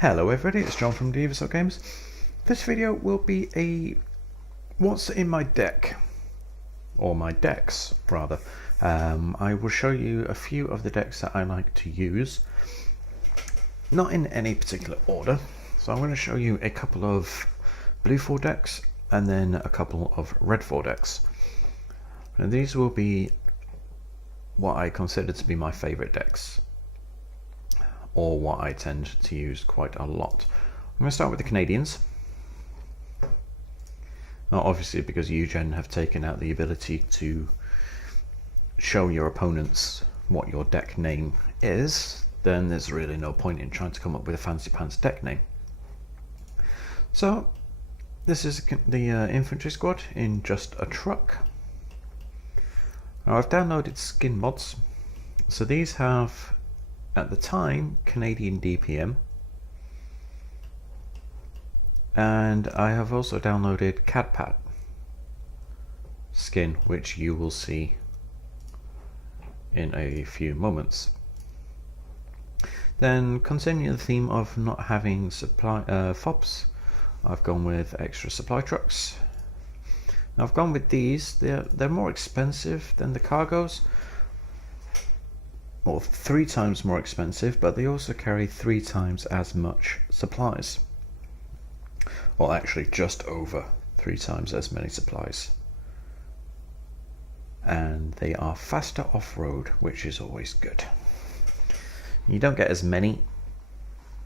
Hello everybody, it's John from Devious Games. This video will be a what's in my deck, or my decks rather. I will show you a few of the decks that I like to use, not in any particular order. So I'm going to show you a couple of blue 4 decks and then a couple of red 4 decks. And these will be what I consider to be my favorite decks, or what I tend to use quite a lot. I'm going to start with the Canadians. Now, obviously, because Eugen have taken out the ability to show your opponents what your deck name is, then there's really no point in trying to come up with a fancy pants deck name. So this is the infantry squad in just a truck. Now, I've downloaded skin mods, so these have, at the time, Canadian DPM, and I have also downloaded Cadpat skin, which you will see in a few moments. Then, continuing the theme of not having supply fobs, I've gone with extra supply trucks. Now, I've gone with these. They're more expensive than the cargos, or 3 times more expensive, but they also carry 3 times as much supplies. Well, actually just over 3 times as many supplies. And they are faster off-road, which is always good. You don't get as many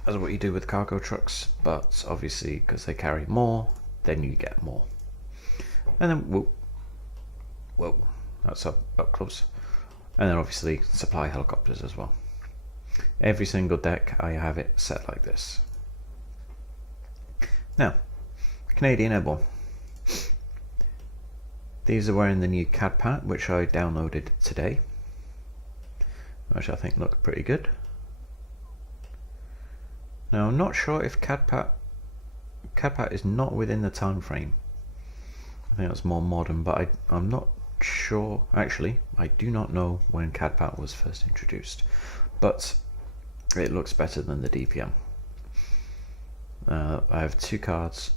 as what you do with cargo trucks, but obviously because they carry more, then you get more. And then, whoa, that's up close. And then obviously supply helicopters as well. Every single deck I have it set like this. Now, Canadian Airborne. These are wearing the new Cadpat, which I downloaded today, which I think look pretty good. Now, I'm not sure if Cadpat is not within the time frame. I think that's more modern, but I'm not sure. Actually, I do not know when Cadpat was first introduced, but it looks better than the DPM. I have 2 cards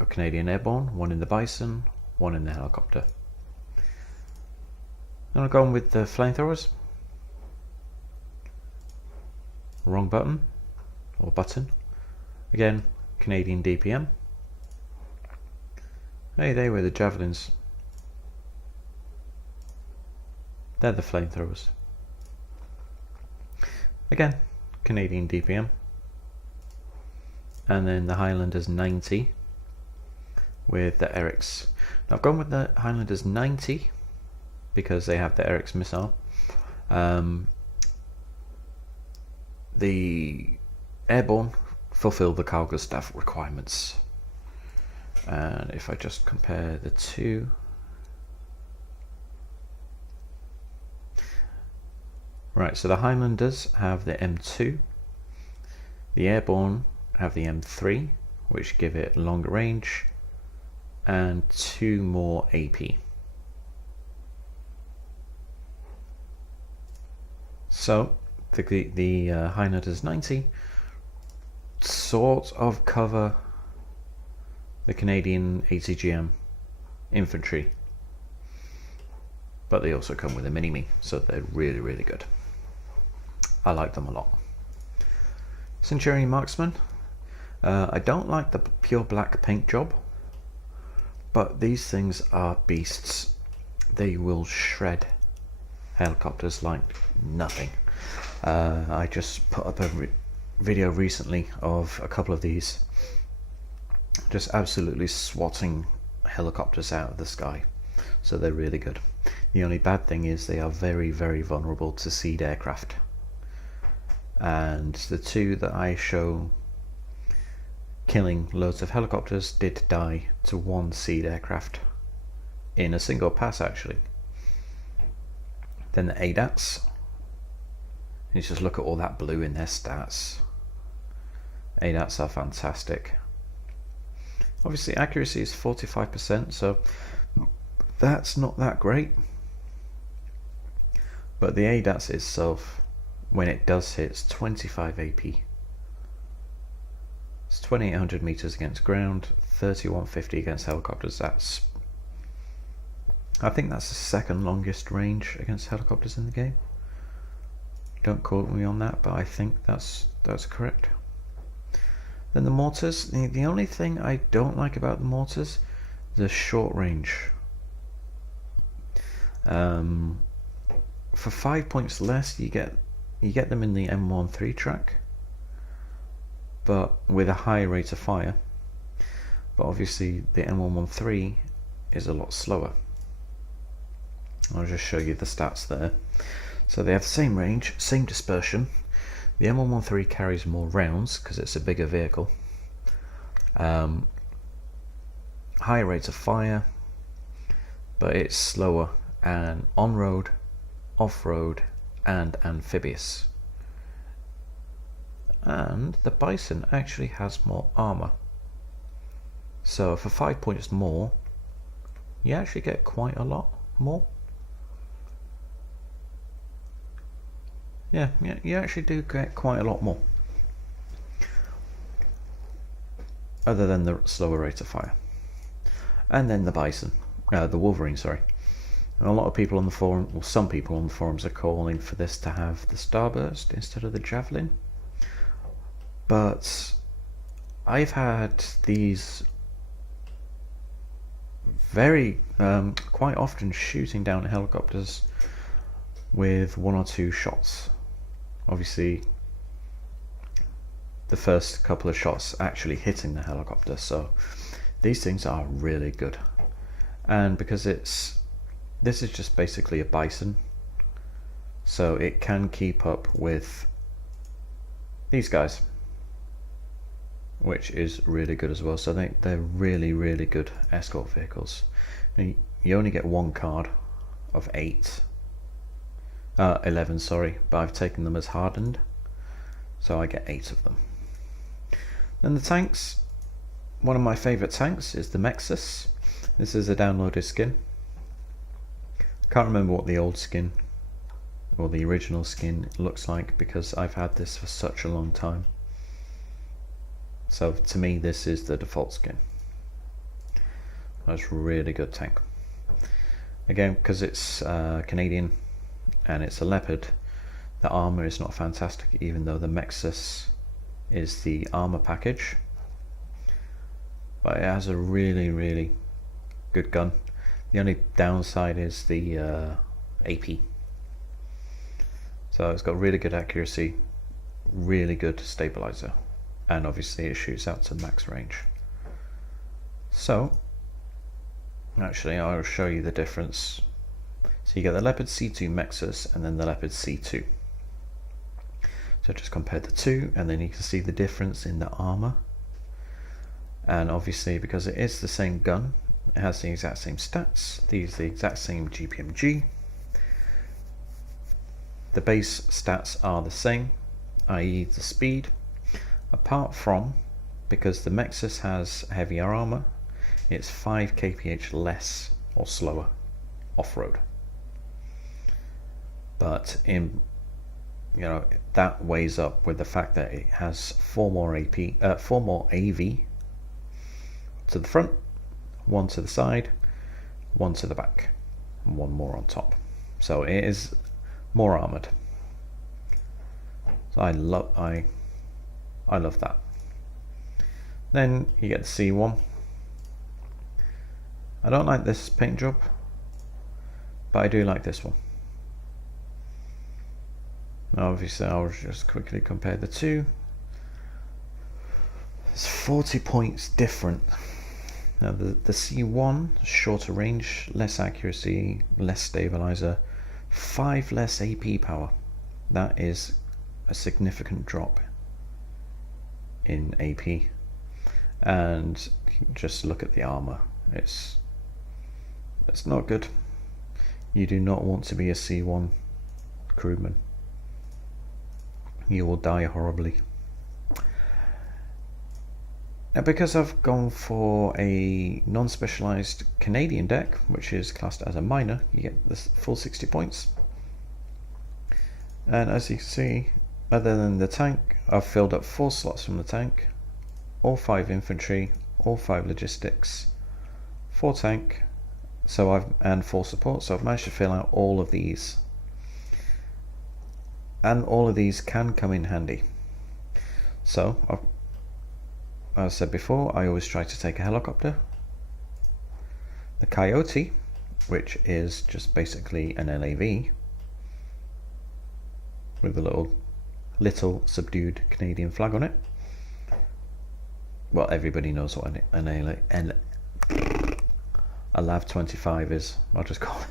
of Canadian Airborne, one in the Bison, one in the helicopter. And I've gone with the flamethrowers. Wrong button, or button. Again, Canadian DPM. Hey, they were the javelins. They're the flamethrowers. Again, Canadian DPM. And then the Highlanders 90 with the Erics. Now, I've gone with the Highlanders 90 because they have the Erics missile. The Airborne fulfill the cargo staff requirements. And if I just compare the two, right, so the Highlanders have the M2, the Airborne have the M3, which give it longer range and 2 more AP. So the Highlanders 90 sort of cover the Canadian ATGM infantry, but they also come with a mini-me, so they're really, really good. I like them a lot. Centurion Marksman. I don't like the pure black paint job, but these things are beasts. They will shred helicopters like nothing. I just put up a video recently of a couple of these just absolutely swatting helicopters out of the sky, so they're really good. The only bad thing is they are very, very vulnerable to seed aircraft, and the 2 that I show killing loads of helicopters did die to 1 seed aircraft in a single pass, actually. Then the ADATs, you just look at all that blue in their stats. ADATs are fantastic. Obviously accuracy is 45%, so that's not that great, but the ADATs itself, when it does hit, it's 25 AP. It's 2800 meters against ground, 3150 against helicopters. I think that's the second longest range against helicopters in the game. Don't quote me on that, but I think that's correct. Then the mortars. The only thing I don't like about the mortars, the short range. For 5 points less, you get them in the M13 track, but with a high rate of fire. But obviously the M113 is a lot slower. I'll just show you the stats there. So they have the same range, same dispersion. The M113 carries more rounds because it's a bigger vehicle. Higher rate of fire, but it's slower and on-road, off-road and amphibious. And the Bison actually has more armor. So for 5 points more, you actually get quite a lot more. Yeah, you actually do get quite a lot more. Other than the slower rate of fire. And then the Bison, the Wolverine, sorry. And a lot of people on the forum, well, some people on the forums are calling for this to have the Starburst instead of the Javelin. But I've had these very quite often shooting down helicopters with 1 or 2 shots. Obviously the first couple of shots actually hitting the helicopter, so these things are really good. And because this is just basically a Bison, so it can keep up with these guys, which is really good as well. So they're really, really good escort vehicles. And you only get 1 card of 11, sorry, but I've taken them as hardened, so I get 8 of them. Then the tanks. One of my favourite tanks is the Mexus. This is a downloaded skin. Can't remember what the old skin or the original skin looks like because I've had this for such a long time. So to me this is the default skin. That's a really good tank. Again, because it's Canadian and it's a Leopard, the armor is not fantastic, even though the Mexus is the armor package. But it has a really, really good gun. The only downside is the AP. So it's got really good accuracy, really good stabilizer, and obviously it shoots out to max range. So actually I'll show you the difference. So you get the Leopard C2 Mexus and then the Leopard C2. So just compare the two and then you can see the difference in the armor. And obviously because it is the same gun, it has the exact same stats, the exact same GPMG. The base stats are the same, i.e. the speed, apart from, because the Mexus has heavier armor, it's 5 kph less or slower off-road. But that weighs up with the fact that it has 4 more AV to the front, 1 to the side, 1 to the back, and 1 more on top. So it is more armored. So I love that. Then you get the C1. I don't like this paint job, but I do like this one. Now obviously I'll just quickly compare the two. It's 40 points different. Now the C1, shorter range, less accuracy, less stabilizer, 5 less AP power. That is a significant drop in AP. And just look at the armor. It's not good. You do not want to be a C1 crewman. You will die horribly. Now because I've gone for a non-specialized Canadian deck, which is classed as a minor, you get the full 60 points. And as you can see, other than the tank, I've filled up 4 slots from the tank, all 5 infantry, all 5 logistics, 4 tank, and 4 support. So I've managed to fill out all of these, and all of these can come in handy. So as I said before, I always try to take a helicopter, the Coyote, which is just basically an LAV with a little subdued Canadian flag on it. Well, everybody knows what a LAV 25 is. I'll just call it.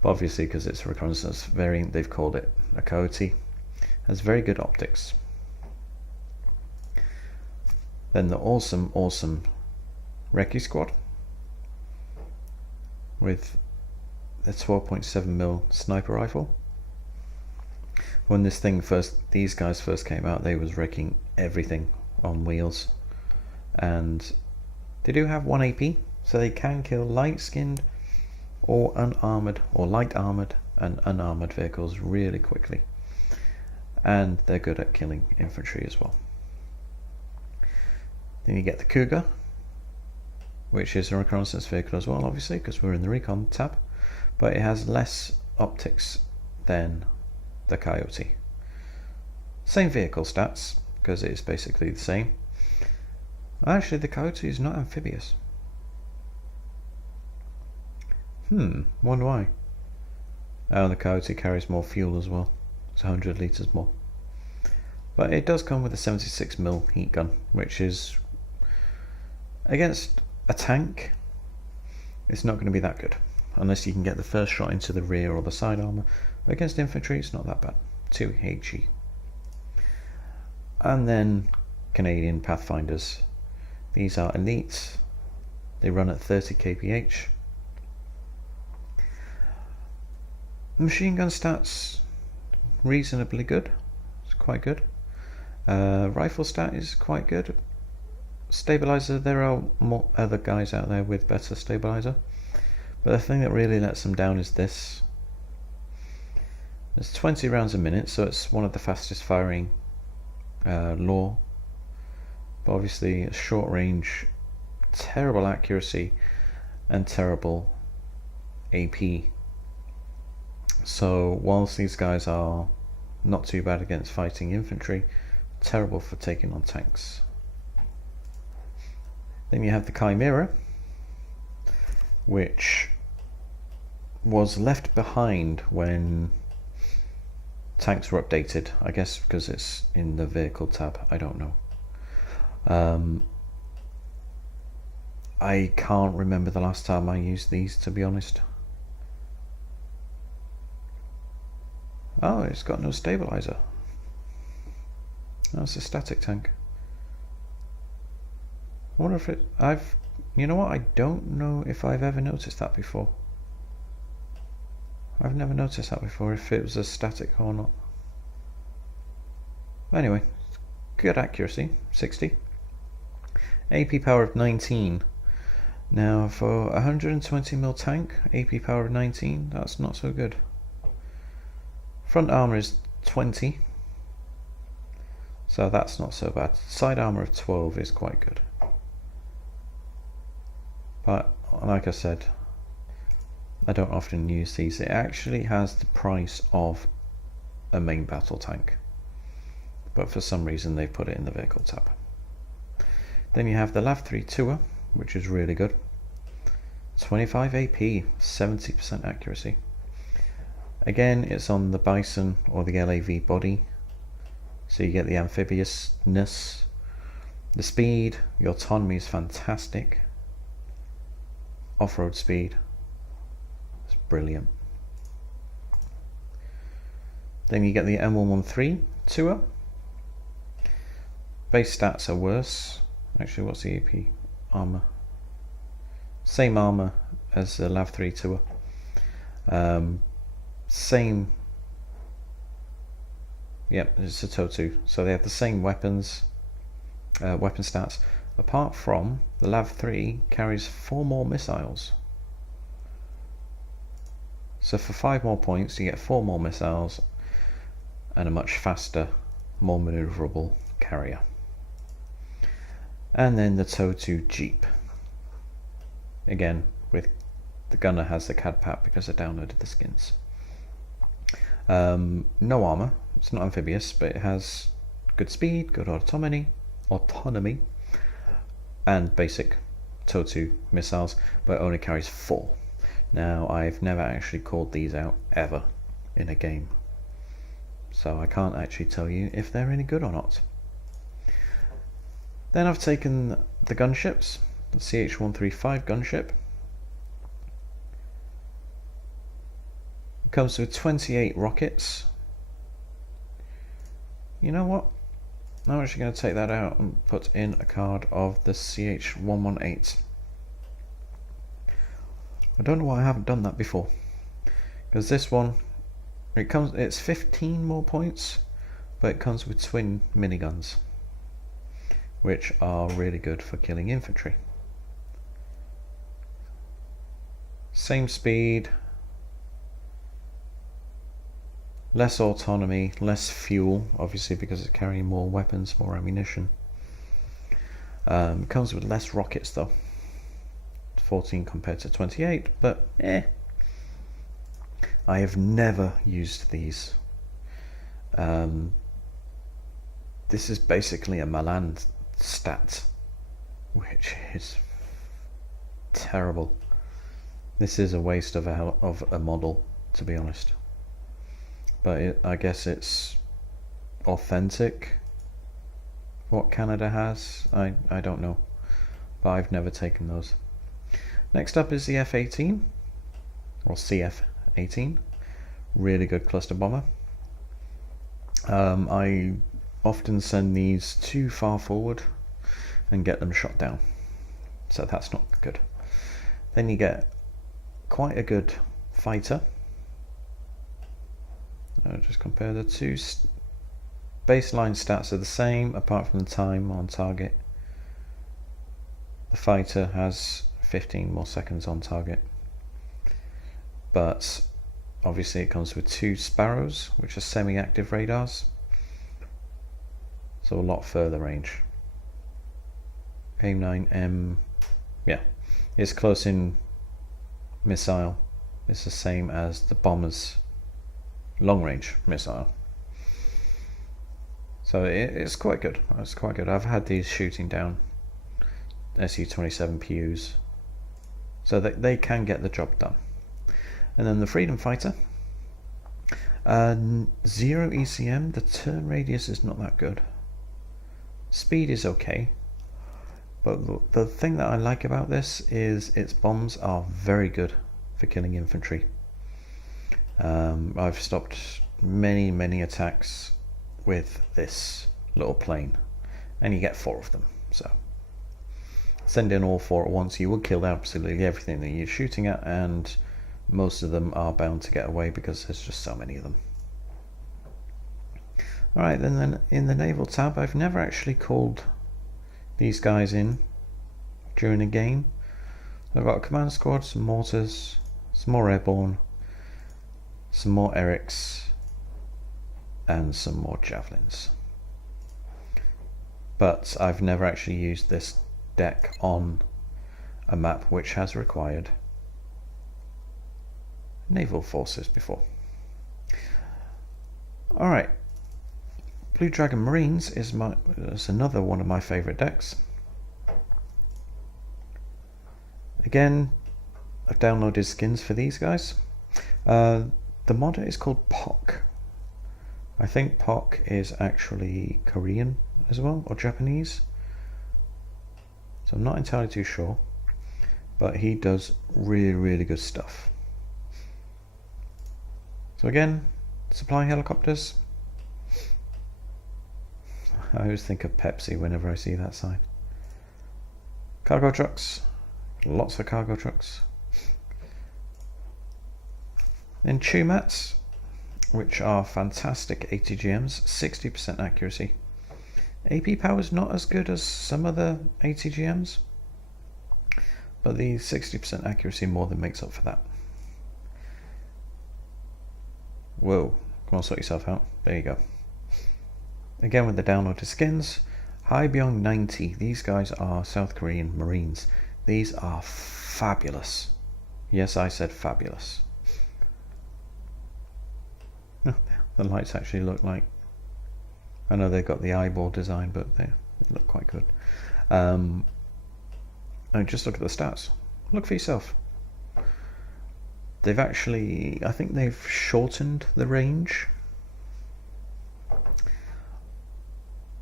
But obviously, because it's a reconnaissance variant, they've called it a Coyote. Has very good optics. Then the awesome Recce Squad with a 12.7mm sniper rifle. When these guys first came out, they was wrecking everything on wheels, and they do have 1 AP, so they can kill light-skinned or unarmored or light armored and unarmored vehicles really quickly, and they're good at killing infantry as well. Then you get the Cougar, which is a reconnaissance vehicle as well, obviously, because we're in the recon tab, but it has less optics than the Coyote. Same vehicle stats, because it's basically the same. Actually, the Coyote is not amphibious. Wonder why. Oh, the Coyote carries more fuel as well. It's 100 litres more. But it does come with a 76mm heat gun, which is, against a tank, it's not going to be that good, unless you can get the first shot into the rear or the side armour. But against infantry, it's not that bad. 2 HE. And then Canadian Pathfinders. These are elite. They run at 30 kph. Machine gun stats, reasonably good. It's quite good. Rifle stat is quite good. Stabilizer, there are more other guys out there with better stabilizer, but the thing that really lets them down is this. There's 20 rounds a minute, so it's one of the fastest firing law, but obviously a short range, terrible accuracy and terrible AP. So whilst these guys are not too bad against fighting infantry, terrible for taking on tanks. Then you have the Chimera, which was left behind when tanks were updated, I guess because it's in the vehicle tab, I don't know. I can't remember the last time I used these, to be honest. Oh, it's got no stabilizer. Oh, it's a static tank. I wonder if you know what, I don't know if I've ever noticed that before. I've never noticed that before, if it was a static or not. Anyway, good accuracy, 60. AP power of 19. Now for a 120mm tank, AP power of 19, that's not so good. Front armor is 20, so that's not so bad. Side armor of 12 is quite good. But like I said, I don't often use these. It actually has the price of a main battle tank, but for some reason they put it in the vehicle tab. Then you have the LAV 3 Tour, which is really good. 25 AP, 70% accuracy. Again, it's on the Bison or the LAV body, so you get the amphibiousness, the speed, the autonomy is fantastic. Off-road speed, it's brilliant. Then you get the M113 Tour. Base stats are worse. Actually, what's the AP armor? Same armor as the LAV 3 Tour. Same. Yep, it's a TOW2. So they have the same weapons, weapon stats, apart from the LAV 3 carries 4 more missiles. So for 5 more points, you get 4 more missiles and a much faster, more maneuverable carrier. And then the TOW2 Jeep. Again, with the gunner has the CAD pack because I downloaded the skins. No armor, it's not amphibious, but it has good speed, good autonomy, and basic TOW2 missiles, but it only carries 4. Now, I've never actually called these out ever in a game, so I can't actually tell you if they're any good or not. Then I've taken the gunships, the CH-135 gunship. It comes with 28 rockets. You know what? I'm actually going to take that out and put in a card of the CH-118. I don't know why I haven't done that before, because this one, it's 15 more points, but it comes with twin miniguns, which are really good for killing infantry. Same speed, less autonomy, less fuel, obviously because it's carrying more weapons, more ammunition. It comes with less rockets though, 14 compared to 28, but I have never used these. This is basically a Milan stat, which is terrible. This is a waste of a model, to be honest. But I guess it's authentic, what Canada has. I don't know, but I've never taken those. Next up is the F-18, or CF-18, really good cluster bomber. I often send these too far forward and get them shot down, so that's not good. Then you get quite a good fighter. I'll just compare the two. Baseline stats are the same apart from the time on target. The fighter has 15 more seconds on target, but obviously it comes with 2 Sparrows, which are semi-active radars, so a lot further range. AIM-9M, yeah, it's close in missile. It's the same as the bomber's long-range missile, so it's quite good. It's quite good. I've had these shooting down Su-27 PUs, so that they can get the job done. And then the Freedom Fighter, 0 ECM. The turn radius is not that good. Speed is okay, but the thing that I like about this is its bombs are very good for killing infantry. I've stopped many attacks with this little plane, and you get 4 of them, so send in all 4 at once, you will kill absolutely everything that you're shooting at, and most of them are bound to get away because there's just so many of them. Alright, then in the naval tab, I've never actually called these guys in during a game. I've got a command squad, some mortars, some more airborne, some more Erics, and some more javelins. But I've never actually used this deck on a map which has required naval forces before. Alright, Blue Dragon Marines is another one of my favourite decks. Again, I've downloaded skins for these guys. The mod is called POC. I think POC is actually Korean as well, or Japanese, so I'm not entirely too sure, but he does really good stuff. So again, supplying helicopters. I always think of Pepsi whenever I see that sign. Cargo trucks, lots of cargo trucks. Then Chumats, which are fantastic ATGMs, 60% accuracy. AP power is not as good as some other ATGMs, but the 60% accuracy more than makes up for that. Whoa, come on, sort yourself out. There you go. Again with the downloaded skins, Haebyong 90. These guys are South Korean Marines. These are fabulous. Yes, I said fabulous. The lights actually look like... I know they've got the eyeball design, but they look quite good. And just look at the stats. Look for yourself. They've actually... I think they've shortened the range.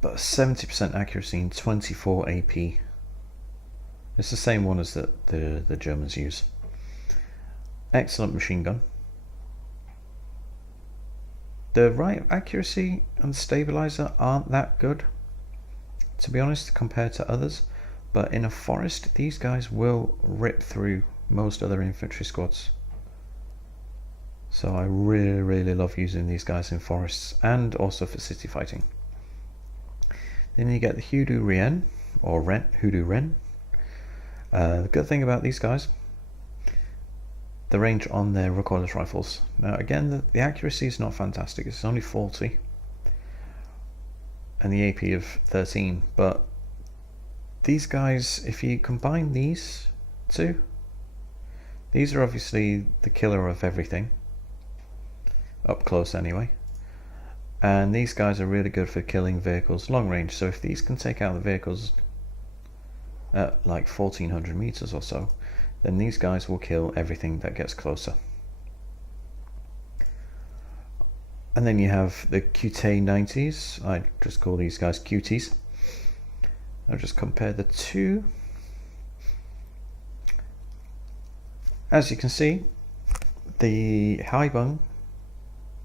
But 70% accuracy and 24 AP. It's the same one as that the Germans use. Excellent machine gun. The right accuracy and stabilizer aren't that good, to be honest, compared to others. But in a forest, these guys will rip through most other infantry squads. So I really, really love using these guys in forests and also for city fighting. Then you get the Hoodoo Ren, or Hoodoo Ren. The good thing about these guys, the range on their recoilless rifles. Now again, the accuracy is not fantastic, it's only 40 and the AP of 13, but these guys, if you combine these two, these are obviously the killer of everything, up close anyway, and these guys are really good for killing vehicles long range. So if these can take out the vehicles at like 1400 meters or so, then these guys will kill everything that gets closer. And then you have the QT 90s. I just call these guys cuties. I'll just compare the two. As you can see, the Haebyong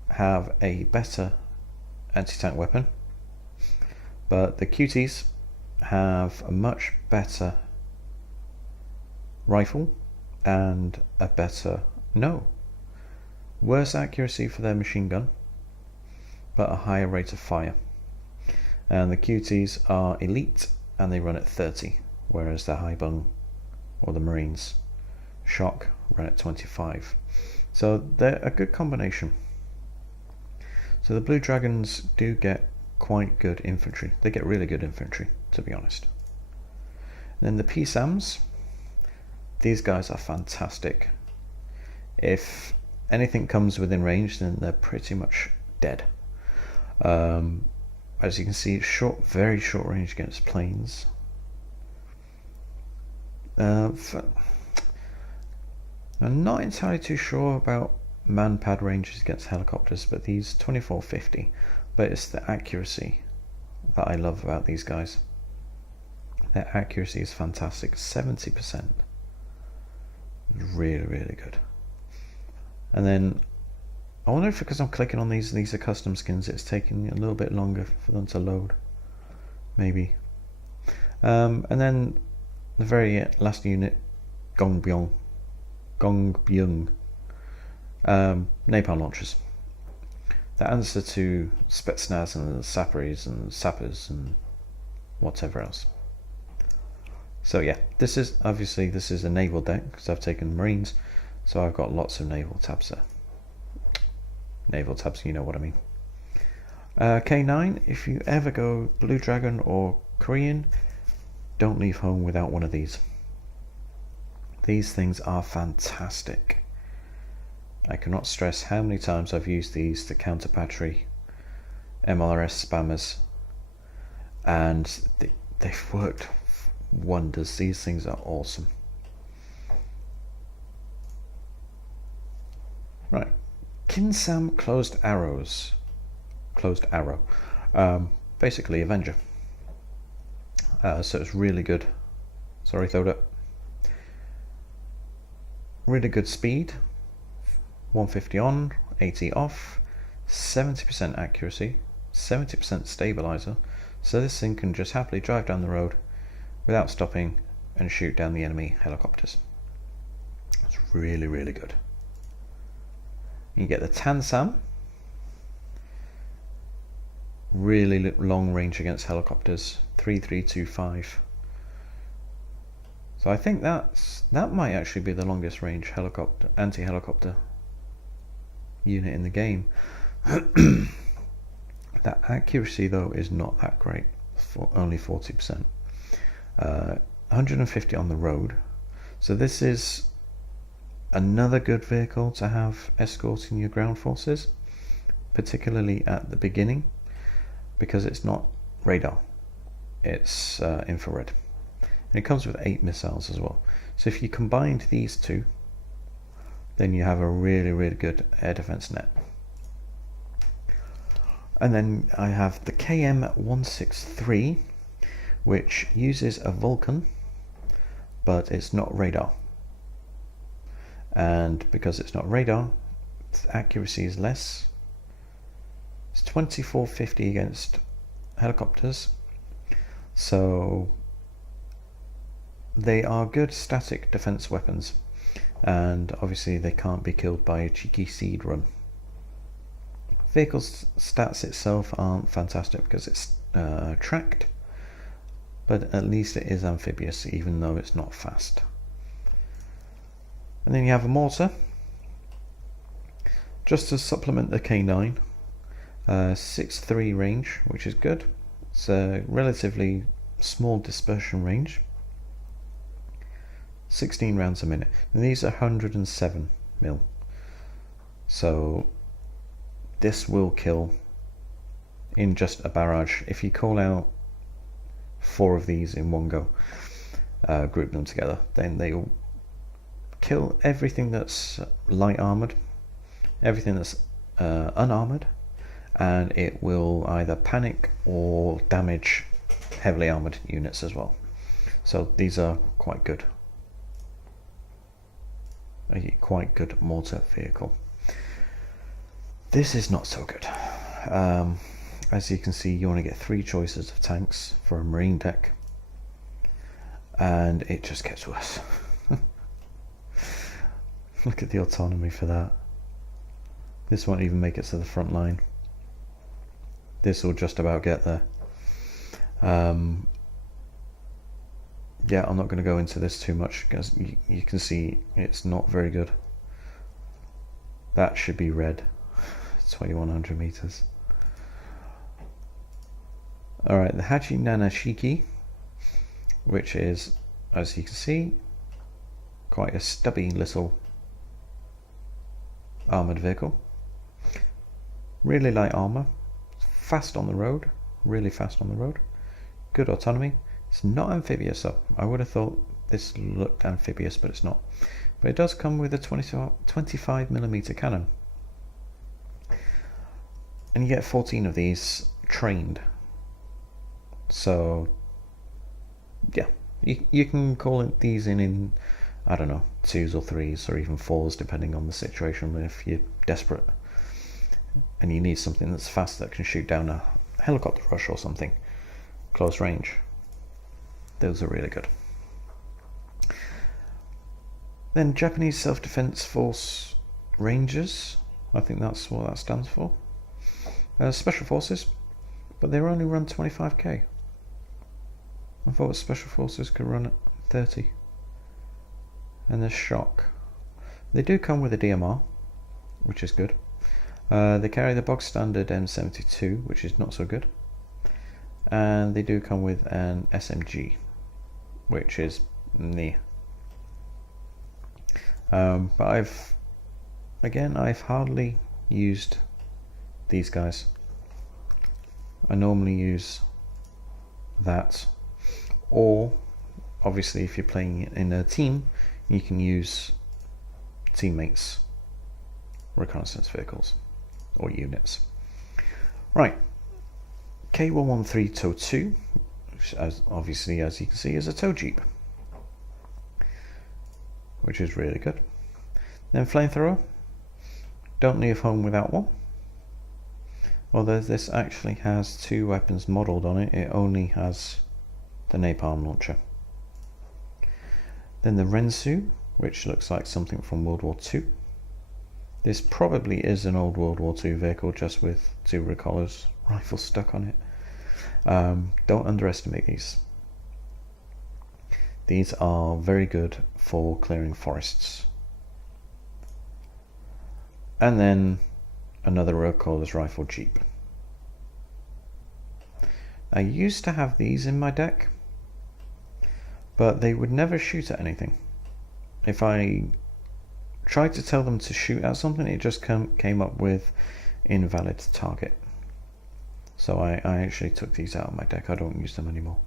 have a better anti-tank weapon, but the cuties have a much better rifle and a better, worse accuracy for their machine gun, but a higher rate of fire. And the cuties are elite and they run at 30, whereas the Haebyong or the Marines shock run at 25. So they're a good combination. So the Blue Dragons do get quite good infantry. They get really good infantry, to be honest. And then the PSAMs, these guys are fantastic. If anything comes within range, then they're pretty much dead. As you can see, very short range against planes. I'm not entirely too sure about man-pad ranges against helicopters, but these 2450. But it's the accuracy that I love about these guys. Their accuracy is fantastic, 70%. Really, really good. And then I wonder if because I'm clicking on these are custom skins, it's taking a little bit longer for them to load. Maybe. And then the very last unit, Gongbyeong. Napalm launchers. That answer to Spetsnaz and Sappers and whatever else. So yeah, this is a naval deck because I've taken Marines, so I've got lots of naval tabs there. Naval tabs, you know what I mean. K9, if you ever go Blue Dragon or Korean, don't leave home without one of these. These things are fantastic. I cannot stress how many times I've used these to counter battery MLRS spammers, and they've worked wonders. These things are awesome. Right, Kinsam closed arrow, basically Avenger. So it's really good. Sorry, Thoda. Really good speed. 150 on, 80 off, 70% accuracy, 70% stabilizer, so this thing can just happily drive down the road without stopping and shoot down the enemy helicopters. It's really, really good. You get the Tansam, really long range against helicopters, 3325. So I think that might actually be the longest range anti-helicopter unit in the game. That accuracy though is not that great, for only 40%. 150 on the road. So this is another good vehicle to have escorting your ground forces, particularly at the beginning, because it's not radar, it's infrared. And it comes with 8 missiles as well. So if you combined these two, then you have a really good air defense net. And then I have the KM-163, which uses a Vulcan, but it's not radar. And because it's not radar, its accuracy is less. It's 2450 against helicopters. So they are good static defense weapons, and obviously they can't be killed by a cheeky seed run. Vehicle stats itself aren't fantastic because it's tracked, but at least it is amphibious, even though it's not fast. And then you have a mortar, just to supplement the K9, 6.3 range, which is good. It's a relatively small dispersion range. 16 rounds a minute. And these are 107 mil. So this will kill in just a barrage. If you call out 4 of these in one go, group them together, then they will kill everything that's light armored, everything that's unarmored, and it will either panic or damage heavily armored units as well. So these are quite good. A quite good mortar vehicle. This is not so good. As you can see, you only get 3 choices of tanks for a marine deck, and it just gets worse. Look at the autonomy for that. This won't even make it to the front line. This will just about get there. Yeah, I'm not going to go into this too much because you can see it's not very good. That should be red. 2100 meters. Alright, the Hachi Nanashiki, which is, as you can see, quite a stubby little armoured vehicle. Really light armour, fast on the road, really fast on the road, good autonomy. It's not amphibious though. I would have thought this looked amphibious, but it's not. But it does come with a 25mm cannon. And you get 14 of these trained. So yeah, you can call it these in I don't know, 2s or 3s or even 4s depending on the situation. If you're desperate and you need something that's fast that can shoot down a helicopter rush or something close range, those are really good. Then Japanese Self-Defense Force Rangers, I think that's what that stands for. Special Forces, but they only run 25k. I thought Special Forces could run at 30. And there's Shock. They do come with a DMR, which is good. They carry the bog standard M72, which is not so good. And they do come with an SMG, which is near. But I've hardly used these guys. I normally use that, or obviously if you're playing in a team, you can use teammates' reconnaissance vehicles or units. Right, K113 Tow 2, which obviously, as you can see, is a tow jeep, which is really good. Then Flamethrower, don't leave home without one. Although this actually has 2 weapons modelled on it, it only has the napalm launcher. Then the Rensu, which looks like something from World War II. This probably is an old World War II vehicle, just with 2 recoilless rifles stuck on it. Don't underestimate these. These are very good for clearing forests. And then another recoilless rifle jeep. I used to have these in my deck, but they would never shoot at anything. If I tried to tell them to shoot at something, it just came up with invalid target. So I actually took these out of my deck. I don't use them anymore.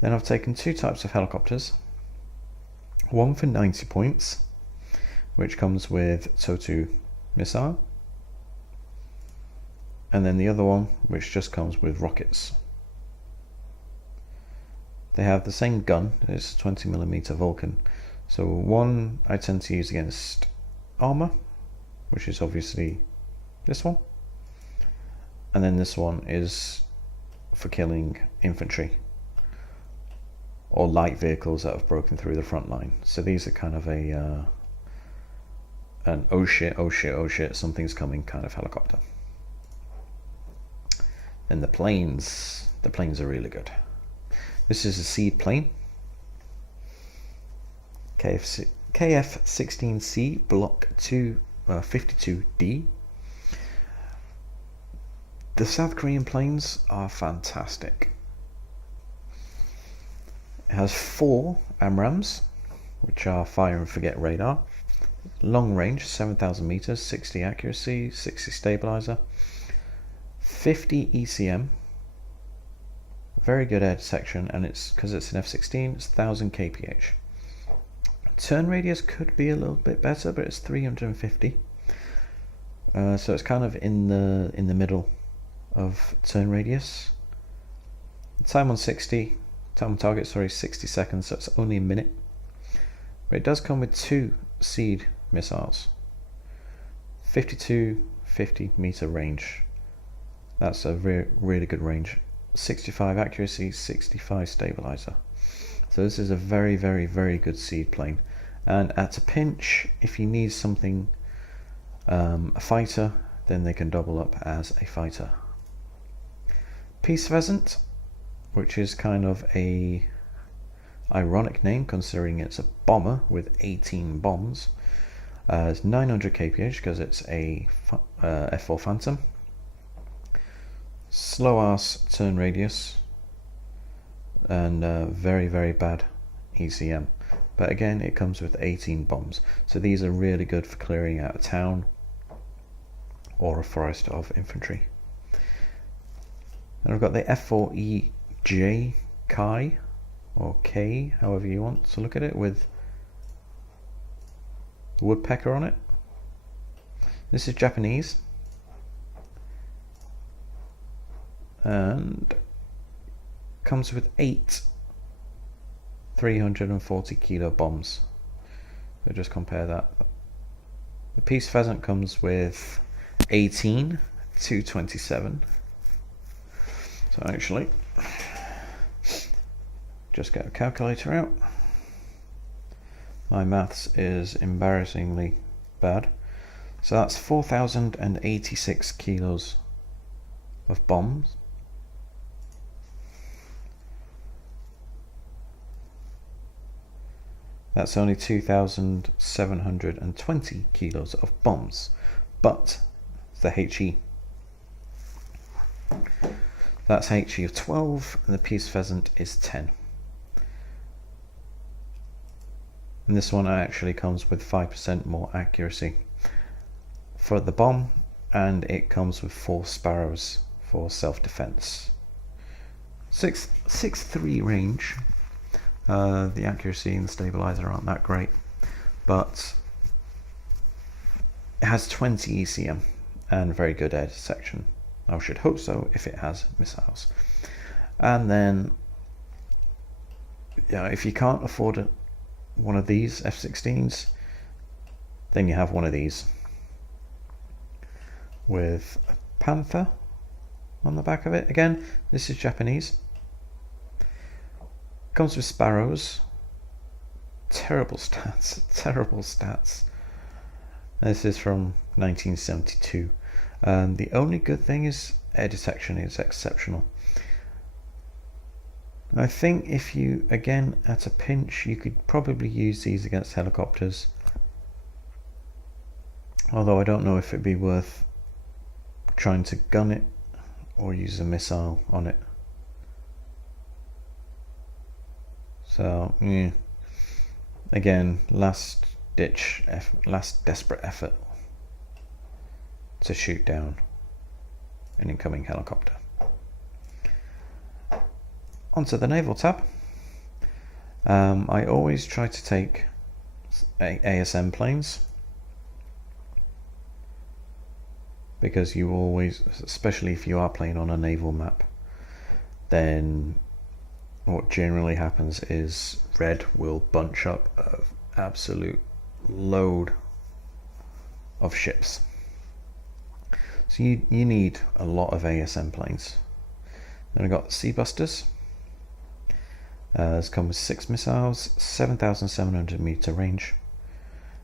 Then I've taken two types of helicopters. One for 90 points, which comes with TOW missile. And then the other one, which just comes with rockets. They have the same gun, it's a 20mm Vulcan. So one I tend to use against armor, which is obviously this one. And then this one is for killing infantry or light vehicles that have broken through the front line. So these are kind of an oh shit, oh shit, oh shit, something's coming kind of helicopter. And the planes are really good. This is a seed plane, KF-16C Block 52D. The South Korean planes are fantastic. It has 4 AMRAAMs, which are fire and forget radar, long range 7,000 meters, 60 accuracy, 60 stabilizer, 50 ECM, very good air detection, and it's because it's an F-16, it's 1000 kph. Turn radius could be a little bit better, but it's 350. So it's kind of in the middle of turn radius. Time on target, 60 seconds, so it's only a minute. But it does come with 2 seed missiles. 50 meter range. That's a really good range. 65 accuracy, 65 stabilizer. So this is a very good seed plane. And at a pinch, if you need something, a fighter, then they can double up as a fighter. Peace Pheasant, which is kind of a ironic name considering it's a bomber with 18 bombs. It's 900 kph because it's a F4 Phantom. Slow ass turn radius and very bad ECM, but again it comes with 18 bombs, so these are really good for clearing out a town or a forest of infantry. And I've got the F4EJ Kai, or K, however you want to look at it, with the woodpecker on it. This is Japanese, and comes with 8 340 kilo bombs. So just compare that. The Peace Pheasant comes with 18 227. So actually, just get a calculator out. My maths is embarrassingly bad. So that's 4,086 kilos of bombs. That's only 2,720 kilos of bombs, but the HE. That's HE of 12, and the Peace Pheasant is 10. And this one actually comes with 5% more accuracy for the bomb, and it comes with 4 Sparrows for self-defense. 6.3 range. The accuracy and the stabilizer aren't that great, but it has 20 ECM and very good air detection. I should hope so if it has missiles. And then, if you can't afford one of these F-16s, then you have one of these with a Panther on the back of it. Again, this is Japanese. Comes with Sparrows. Terrible stats. This is from 1972. The only good thing is air detection is exceptional. I think if you, again, at a pinch, you could probably use these against helicopters. Although I don't know if it'd be worth trying to gun it or use a missile on it. So yeah, again, last desperate effort to shoot down an incoming helicopter. Onto the naval tab. I always try to take ASM planes, because you always, especially if you are playing on a naval map, then what generally happens is red will bunch up an absolute load of ships. So you need a lot of ASM planes. Then I've got Sea Busters. It's come with 6 missiles, 7,700 meter range.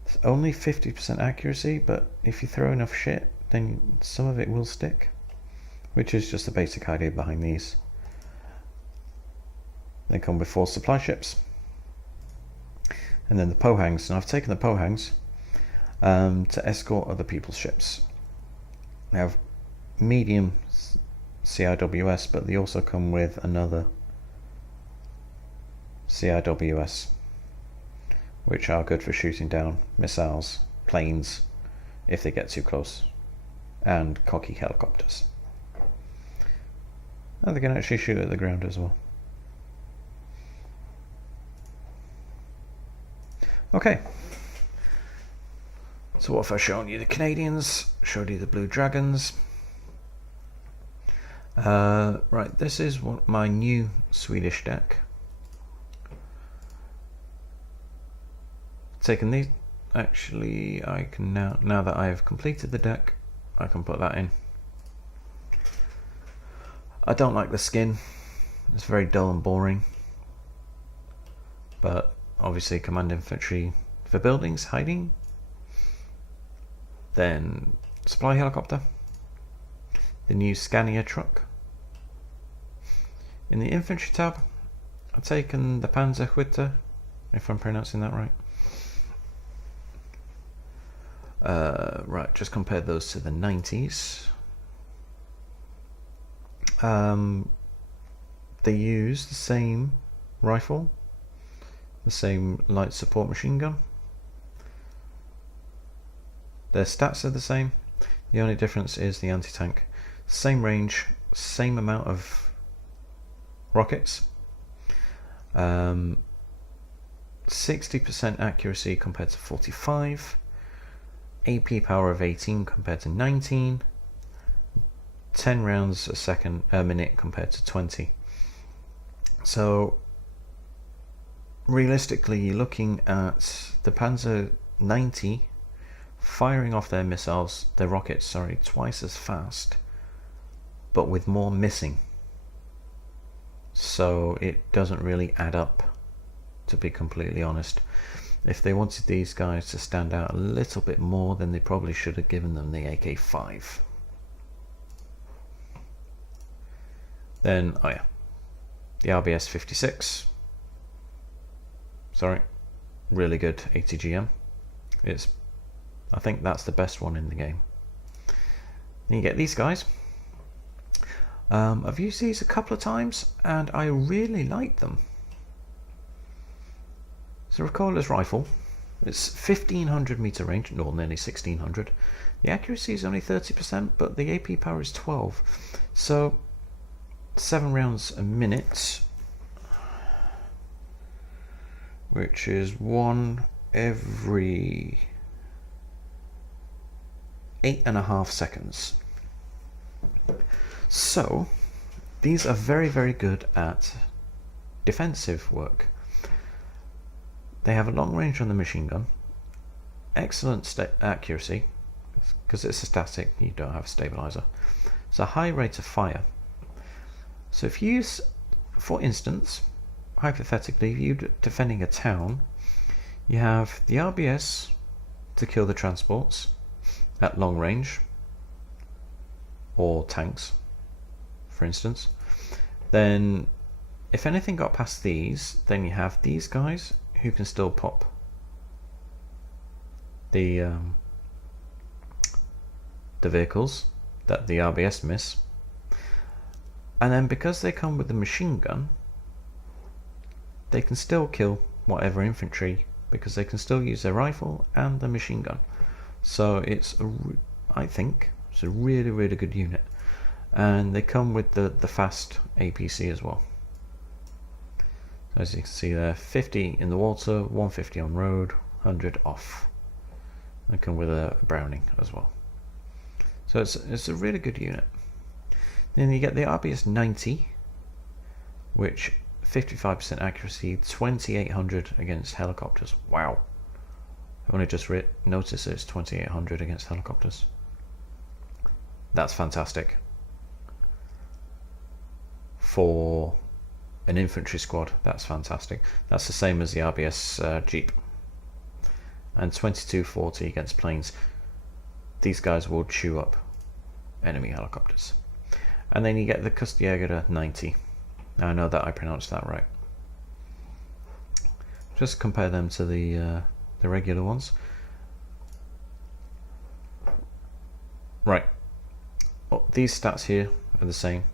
It's only 50% accuracy, but if you throw enough shit, then some of it will stick, which is just the basic idea behind these. They come with 4 supply ships, and then the Pohangs. And I've taken the Pohangs to escort other people's ships. They have medium CIWS, but they also come with another CIWS, which are good for shooting down missiles, planes if they get too close, and cocky helicopters. And they can actually shoot at the ground as well. Okay, so what have I shown you? The Canadians, showed you the Blue Dragons. Right, this is my new Swedish deck. Taken these, actually I can now that I have completed the deck, I can put that in. I don't like the skin, it's very dull and boring, but obviously command infantry for buildings, hiding. Then supply helicopter, the new Scania truck. In the infantry tab, I've taken the Panzerhütte, if I'm pronouncing that right. Right, just compare those to the 90s. They use the same rifle, the same light support machine gun. Their stats are the same. The only difference is the anti-tank. Same range, same amount of rockets. 60% accuracy compared to 45. AP power of 18 compared to 19. 10 rounds a minute compared to 20. So realistically, you're looking at the Panzer 90 firing off their missiles, their rockets, sorry, twice as fast, but with more missing. So it doesn't really add up, to be completely honest. If they wanted these guys to stand out a little bit more, then they probably should have given them the AK-5. Then, oh yeah, the RBS 56. Sorry, really good ATGM. I think that's the best one in the game. Then you get these guys. I've used these a couple of times and I really like them. It's a recoilless rifle. It's 1500 meter range, or nearly 1600. The accuracy is only 30%, but the AP power is 12. So 7 rounds a minute, which is 1 every 8.5 seconds. So these are very, very good at defensive work. They have a long range on the machine gun, excellent accuracy, because it's a static, you don't have a stabilizer. It's a high rate of fire. So if you use, for instance, hypothetically, if you're defending a town, you have the RBS to kill the transports at long range, or tanks, for instance. Then if anything got past these, then you have these guys who can still pop the vehicles that the RBS miss. And then because they come with the machine gun, they can still kill whatever infantry, because they can still use their rifle and the machine gun. So I think it's a really, really good unit. And they come with the fast APC as well. So as you can see there, 50 in the water, 150 on road, 100 off. They come with a Browning as well. So it's a really good unit. Then you get the RBS 90, which 55% accuracy, 2800 against helicopters. Wow. I only just noticed it's 2800 against helicopters. That's fantastic. For an infantry squad, that's fantastic. That's the same as the RBS Jeep. And 2240 against planes. These guys will chew up enemy helicopters. And then you get the Kustjäger 90. Now I know that I pronounced that right. Just compare them to the regular ones. Right. Well, these stats here are the same,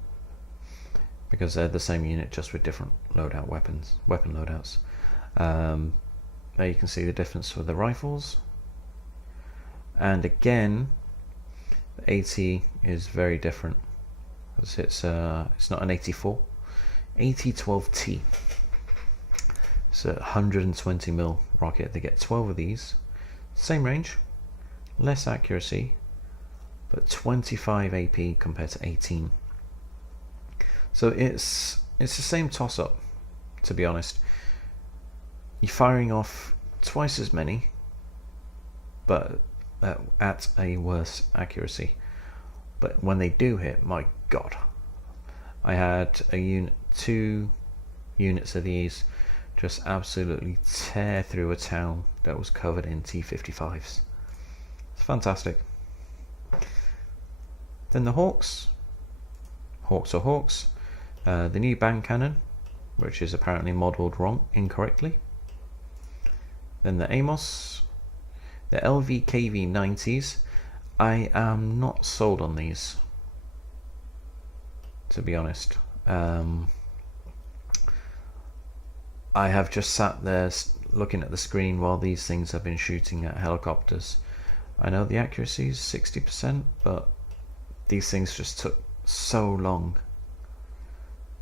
because they're the same unit, just with different loadout weapon loadouts. There you can see the difference with the rifles, and again the AT is very different. It's not an 84, AT-12T. It's a 120mm rocket. They get 12 of these, same range, less accuracy, but 25 AP compared to 18. So it's the same toss-up, to be honest. You're firing off twice as many, but at a worse accuracy. But when they do hit, my god. I had two units of these just absolutely tear through a town that was covered in T-55s. It's fantastic. Then the Hawks are Hawks. The new bang cannon, which is apparently modelled incorrectly. Then the Amos, the LVKV 90s. I am not sold on these, to be honest. I have just sat there looking at the screen while these things have been shooting at helicopters. I know the accuracy is 60%, but these things just took so long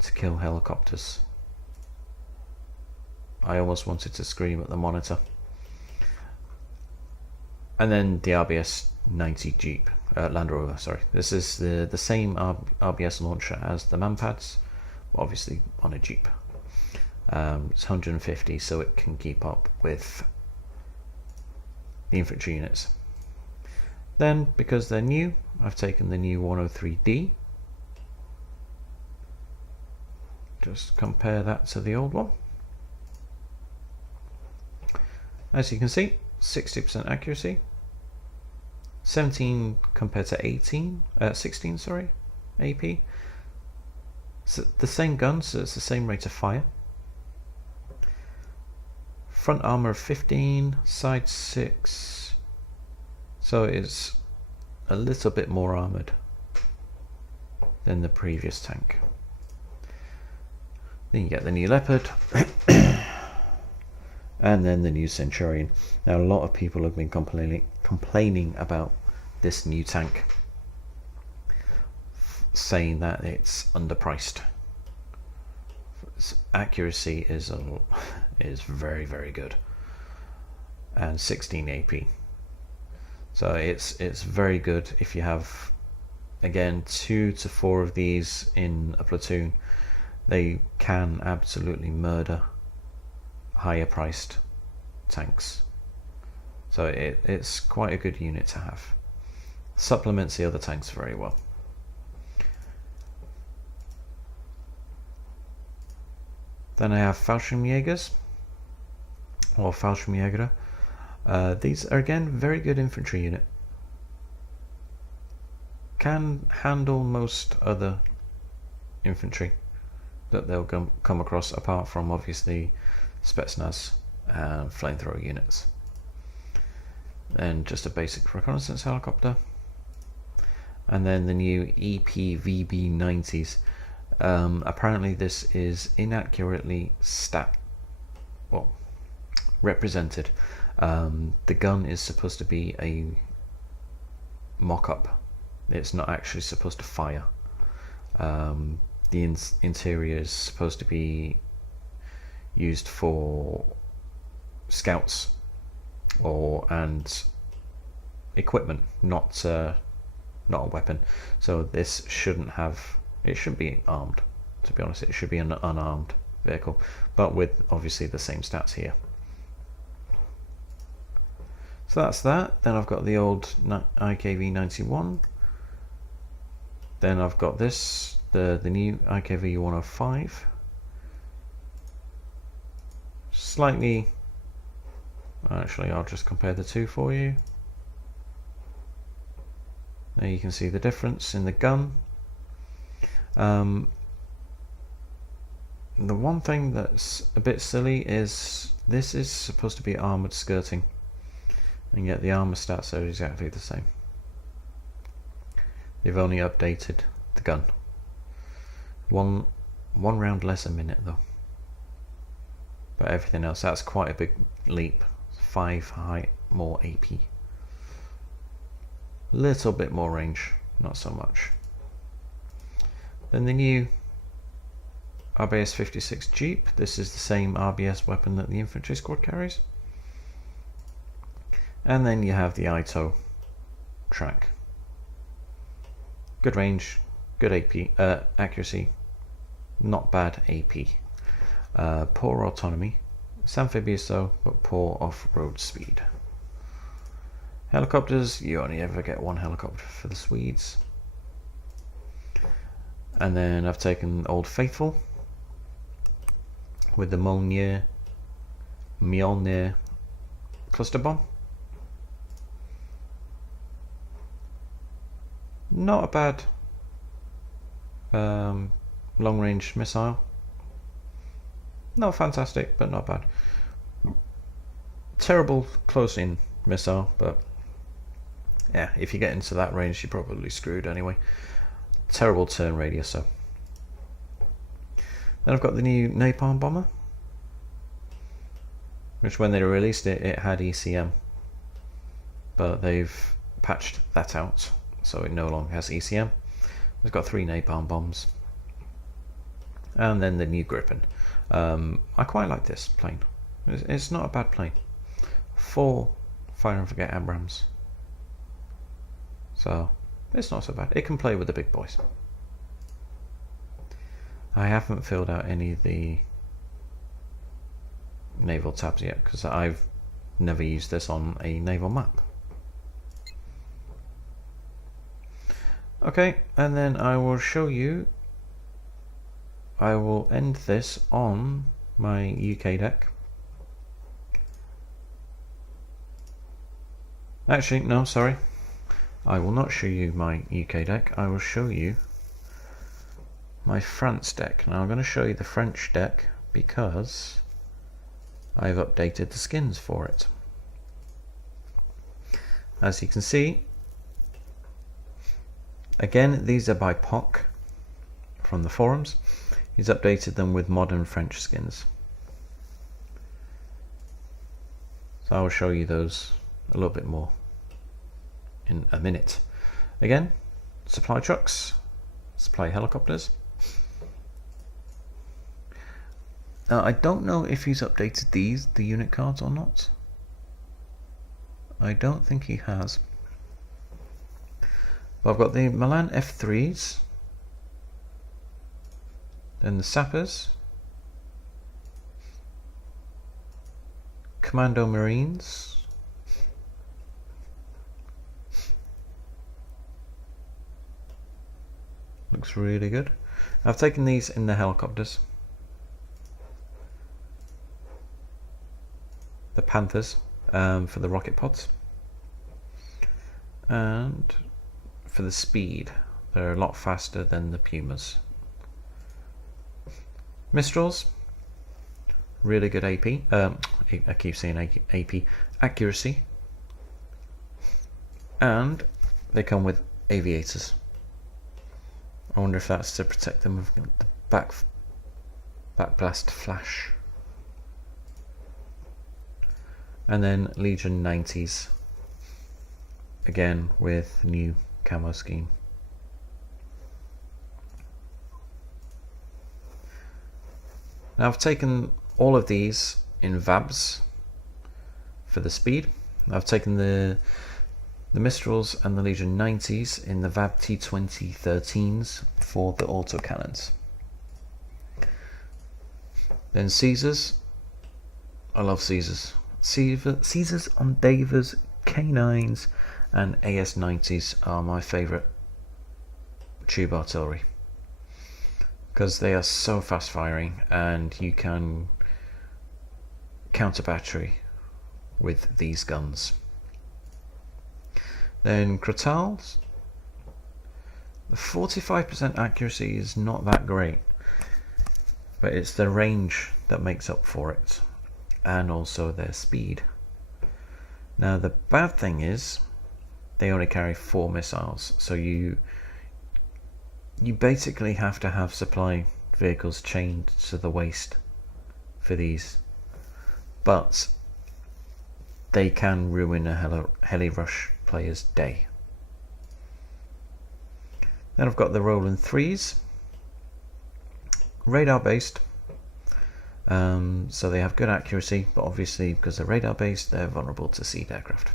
to kill helicopters. I almost wanted to scream at the monitor. And then the RBS 90 Jeep, Land Rover, sorry. This is the same RBS launcher as the Manpads, but obviously on a Jeep. It's 150, so it can keep up with the infantry units. Then, because they're new, I've taken the new 103D. Just compare that to the old one. As you can see, 60% accuracy, 17 compared to 16, sorry, AP. It's the same gun, so it's the same rate of fire. Front armor of 15, side 6, so it's a little bit more armored than the previous tank. Then you get the new Leopard. And then the new Centurion. Now a lot of people have been complaining about this new tank, saying that it's underpriced. Its accuracy is very, very good, and 16 AP. So it's very good if you have, again, 2 to 4 of these in a platoon. They can absolutely murder higher priced tanks. So it's quite a good unit to have. Supplements the other tanks very well. Then I have Fallschirmjägers, or Fallschirmjäger. These are again very good infantry unit. Can handle most other infantry that they'll come across, apart from obviously Spetsnaz and flamethrower units. And just a basic reconnaissance helicopter. And then the new EPVB 90s. Apparently this is inaccurately represented. The gun is supposed to be a mock-up. It's not actually supposed to fire. The interior is supposed to be used for scouts and equipment, not a weapon. So this shouldn't have. It should be armed. To be honest, it should be an unarmed vehicle, but with obviously the same stats here. So that's that. Then I've got the old IKV 91. Then I've got this, the new IKV 105. Slightly. Actually, I'll just compare the two for you. There you can see the difference in the gun. The one thing that's a bit silly is this is supposed to be armoured skirting, and yet the armour stats are exactly the same. They've only updated the gun. One round less a minute though. But everything else, that's quite a big leap. 5 high more AP. Little bit more range, not so much. Then the new RBS 56 Jeep. This is the same RBS weapon that the infantry squad carries. And then you have the ITO track. Good range, good AP, accuracy, not bad AP. Poor autonomy. It's amphibious though, but poor off-road speed. Helicopters, you only ever get one helicopter for the Swedes. And then I've taken Old Faithful with the Mjolnir cluster bomb. Not a bad long range missile. Not fantastic, but not bad. Terrible close in missile, but yeah, if you get into that range you're probably screwed anyway. Terrible turn radius. So then I've got the new napalm bomber, which when they released it, it had ECM, but they've patched that out, so it no longer has ECM. It's got 3 napalm bombs. And then the new Gripen. I quite like this plane. It's not a bad plane. 4 fire and forget Abrams. So it's not so bad. It can play with the big boys. I haven't filled out any of the naval tabs yet because I've never used this on a naval map. Okay, and then I will show you. I will end this on my UK deck. Actually, no, sorry. I will not show you my UK deck. I will show you my France deck. Now I'm going to show you the French deck because I've updated the skins for it. As you can see, again, these are by POC from the forums. He's updated them with modern French skins. So I will show you those a little bit more in a minute. Again, supply trucks, supply helicopters. Now I don't know if he's updated the unit cards or not. I don't think he has. But I've got the Milan F3s, then the Sappers, Commando Marines, looks really good. I've taken these in the helicopters. The Panthers for the rocket pods, and for the speed they're a lot faster than the Pumas. Mistrals, really good AP. I keep saying AP accuracy, and they come with aviators. I wonder if that's to protect them with the backblast flash. And then Legion 90s, again with the new camo scheme. Now I've taken all of these in VABs for the speed. I've taken the Mistrals and the Legion 90s in the VAB T20 13s for the autocannons. Then Caesars. I love Caesars. Caesars on Devious, K9s and AS90s are my favourite tube artillery, because they are so fast firing and you can counter battery with these guns. Then Crotals, the 45% accuracy is not that great, but it's the range that makes up for it, and also their speed. Now the bad thing is they only carry 4 missiles, so you basically have to have supply vehicles chained to the waist for these, but they can ruin a heli rush player's day. Then I've got the Roland 3s, radar based, so they have good accuracy, but obviously because they're radar based they're vulnerable to seed aircraft.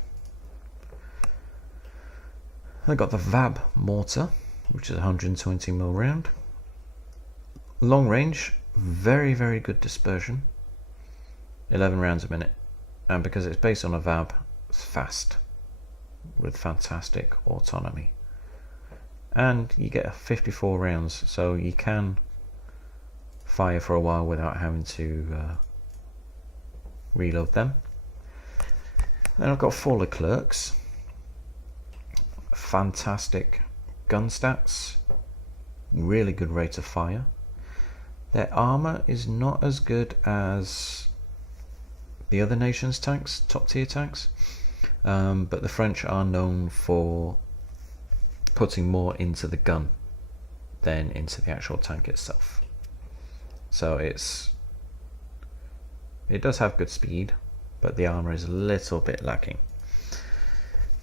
I've got the VAB mortar, which is 120mm round, long range, very good dispersion, 11 rounds a minute, and because it's based on a VAB, it's fast with fantastic autonomy, and you get 54 rounds, so you can fire for a while without having to reload them. Then I've got 4 Leclercs, fantastic gun stats, really good rate of fire. Their armor is not as good as the other nations' tanks, top tier tanks, but the French are known for putting more into the gun than into the actual tank itself. So it does have good speed, but the armor is a little bit lacking.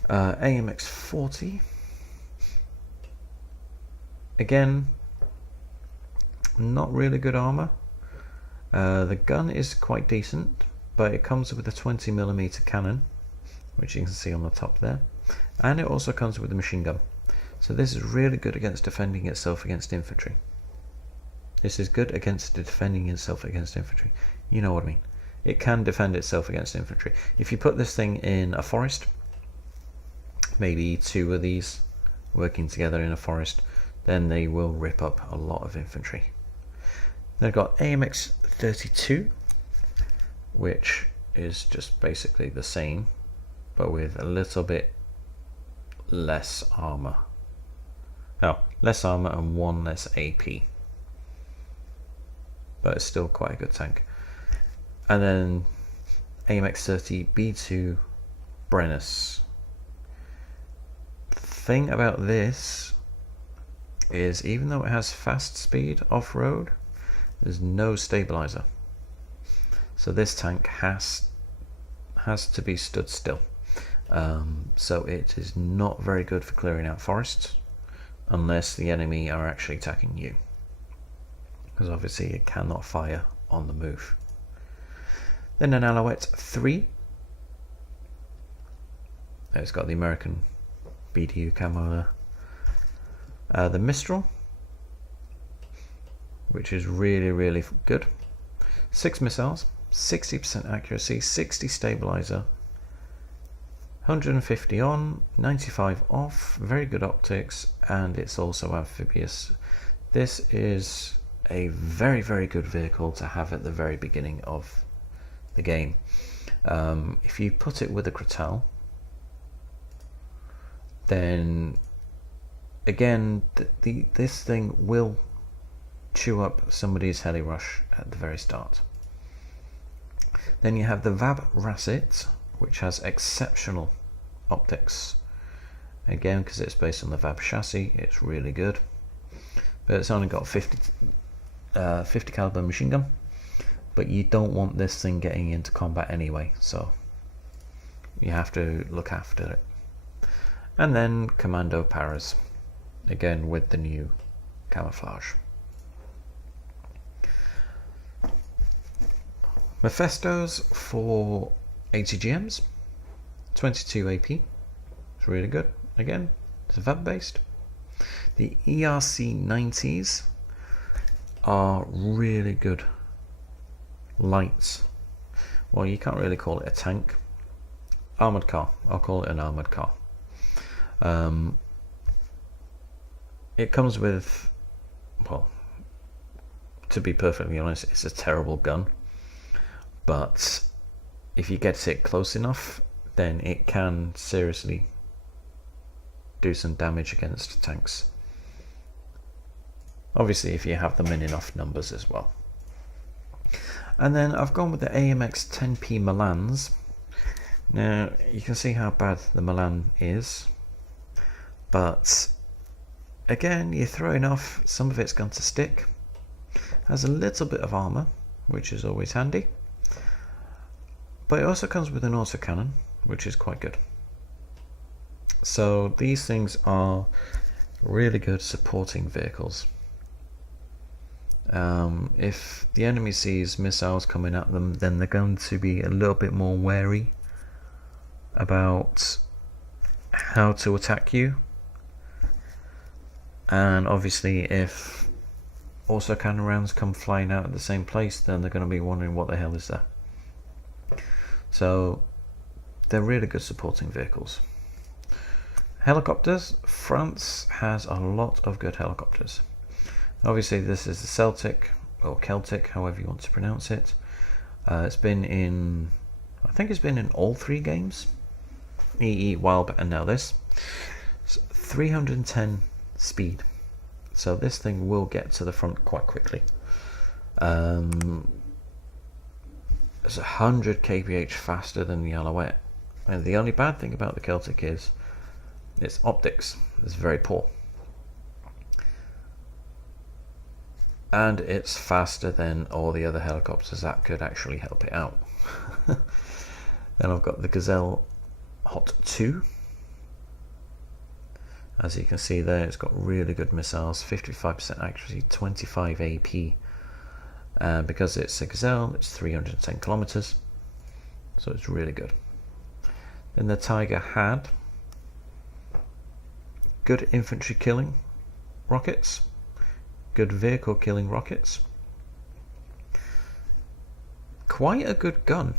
AMX 40, again, not really good armor. The gun is quite decent, but it comes with a 20mm cannon, which you can see on the top there, and it also comes with a machine gun. So this is really good against defending itself against infantry. This is good against defending itself against infantry. You know what I mean. It can defend itself against infantry. If you put this thing in a forest, maybe 2 of these working together in a forest, then they will rip up a lot of infantry. Then I've got AMX 32, which is just basically the same, but with a little bit less armor. Oh, less armor and 1 less AP. But it's still quite a good tank. And then AMX 30 B2 Brennus. The thing about this is, even though it has fast speed off-road, there's no stabilizer. So this tank has to be stood still. So it is not very good for clearing out forests unless the enemy are actually attacking you, because obviously it cannot fire on the move. Then an Alouette 3. It's got the American BDU camo there. The Mistral, which is really good. 6 missiles, 60% accuracy, 60 stabilizer, 150 on, 95 off, very good optics, and it's also amphibious. This is a very good vehicle to have at the very beginning of the game. If you put it with a Crotal, then again this thing will chew up somebody's heli rush at the very start. Then you have the VAB Rasset, which has exceptional optics. Again, because it's based on the VAB chassis, it's really good. but it's only got 50 caliber machine gun. But you don't want this thing getting into combat anyway, so you have to look after it. And then commando paras, again with the new camouflage. Mephistos for 80 GMs, 22 AP. It's really good. Again, it's VAB based. The ERC 90s are really good lights. Well, you can't really call it a tank. Armored car. I'll call it an armored car. It comes with, well, to be perfectly honest, it's a terrible gun. But if you get it close enough, then it can seriously do some damage against tanks. Obviously, if you have them in enough numbers as well. And then I've gone with the AMX 10p Milans. Now, you can see how bad the Milan is. But, again, you throw enough, some of it's going to stick. Has a little bit of armour, which is always handy. But it also comes with an autocannon, which is quite good. So these things are really good supporting vehicles. If the enemy sees missiles coming at them, then they're going to be a little bit more wary about how to attack you. And obviously if autocannon rounds come flying out at the same place, then they're going to be wondering what the hell is that. So they're really good supporting vehicles. Helicopters. France has a lot of good helicopters. Obviously this is the Celtic or Celtic, however you want to pronounce it. It's been in, I think it's been in all 3 games. EE, WILB and now this. It's 310 speed. So this thing will get to the front quite quickly. It's 100 kph faster than the Alouette. And the only bad thing about the Celtic is its optics is very poor. And it's faster than all the other helicopters that could actually help it out. Then I've got the Gazelle Hot 2. As you can see there, it's got really good missiles, 55% accuracy, 25 AP. Because it's a Gazelle, it's 310 kilometers, so it's really good. Then the Tiger had good infantry killing rockets, good vehicle killing rockets, quite a good gun.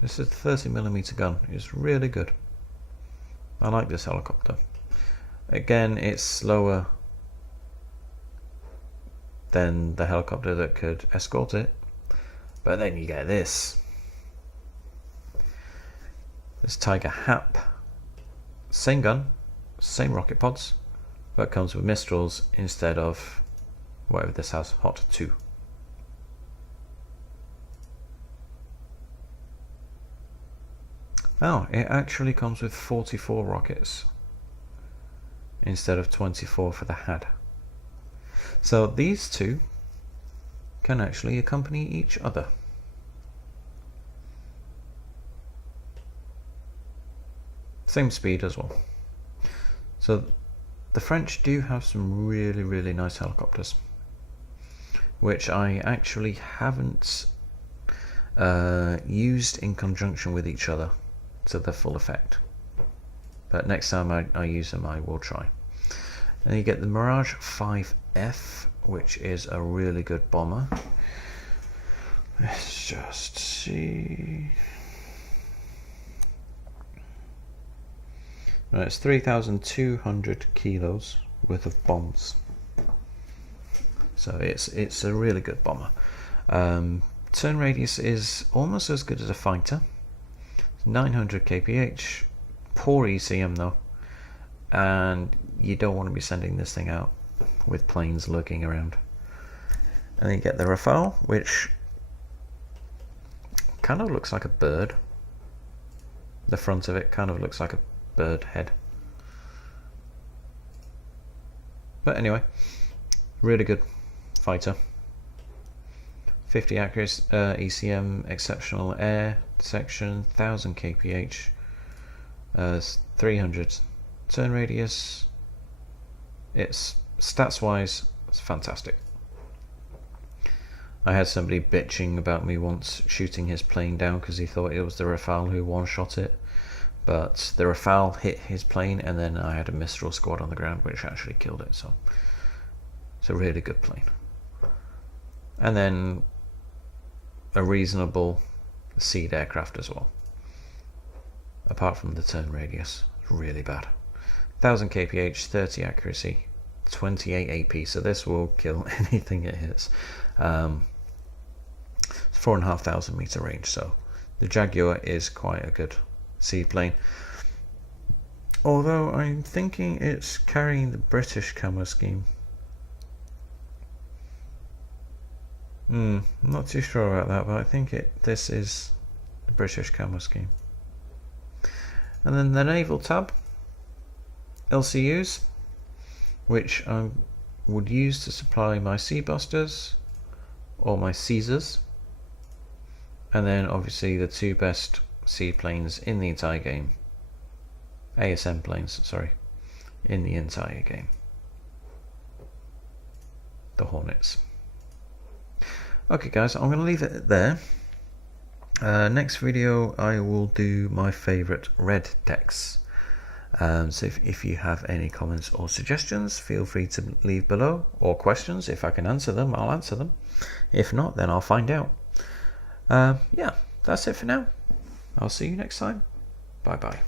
This is a 30mm gun. It's really good. I like this helicopter. Again, it's slower than the helicopter that could escort it, but then you get this Tiger Hap, same gun, same rocket pods, but comes with Mistrals instead of whatever this has, Hot 2. Oh, it actually comes with 44 rockets instead of 24 for the HAD. So these two can actually accompany each other. Same speed as well. So the French do have some really, really nice helicopters, which I actually haven't used in conjunction with each other to their full effect. But next time I use them, I will try. And you get the Mirage 5F, which is a really good bomber. Let's just see. Right, it's 3,200 kilos worth of bombs. So it's a really good bomber. Turn radius is almost as good as a fighter. 900 kph, poor ECM though, and you don't want to be sending this thing out with planes lurking around. And then you get the Rafale, which kind of looks like a bird. The front of it kind of looks like a bird head. But anyway, Really good fighter. 50 accuracy, ECM, exceptional air section, 1000 kph, 300 turn radius. It's stats wise, it's fantastic. I had somebody bitching about me once shooting his plane down because he thought it was the Rafale who one-shot it, but the Rafale hit his plane and then I had a Mistral squad on the ground which actually killed it. So it's a really good plane. And then a reasonable seed aircraft as well, apart from the turn radius. It's really bad. 1000 kph, 30 accuracy, 28 AP, so this will kill anything it hits. 4,500 meter range, so the Jaguar is quite a good seaplane. Although I'm thinking it's carrying the British camo scheme. I'm not too sure about that, but I think this is the British camo scheme. And then the naval tab, LCUs, which I would use to supply my Sea Busters or my Caesars, and then obviously the two best seaplanes in the entire game, ASM planes, sorry, in the entire game, the Hornets. Okay guys, I'm going to leave it there. Next video I will do my favourite red decks. So if you have any comments or suggestions, feel free to leave below, or questions. If I can answer them, I'll answer them. If not, then I'll find out. Yeah, that's it for now. I'll see you next time. Bye bye.